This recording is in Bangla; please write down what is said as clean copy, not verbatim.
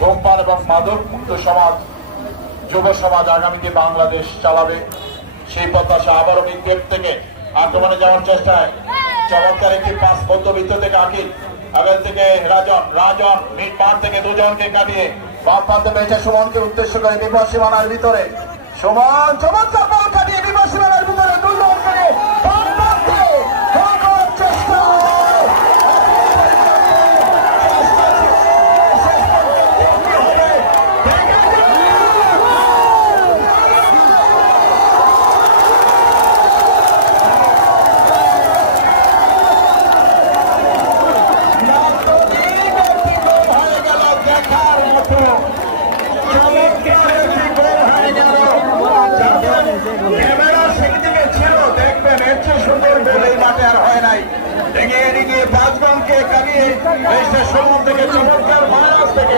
ধূমপান এবং মাদক মুক্ত সমাজ, যুব সমাজ আগামীতে বাংলাদেশ চালাবে সেই প্রত্যাশা। আবারও গেট থেকে আক্রমণে যাওয়ার চেষ্টায় চমৎকার একটি পাস মধ্যবিত্ত থেকে আকিল, আগের থেকে রাজন মিড পান থেকে দুজনকে কাটিয়ে বাম প্রান্তে পেয়েছে সুমনকে উদ্দেশ্য করে বিপদ সীমানার ভিতরে সুমন চমৎকার বল কাটিয়ে বিপদ সীমানার ভিতরে দুজনকে বাম প্রান্তে গোল করার চেষ্টা। ক্যামেরা সেদিকে ছিল, দেখবেন এর চেয়ে সুন্দর গোল এই মাঠে আর হয় নাই। এগিয়ে 5 গোলকে কাটিয়ে সুমন থেকে চমৎকার মায়াস থেকে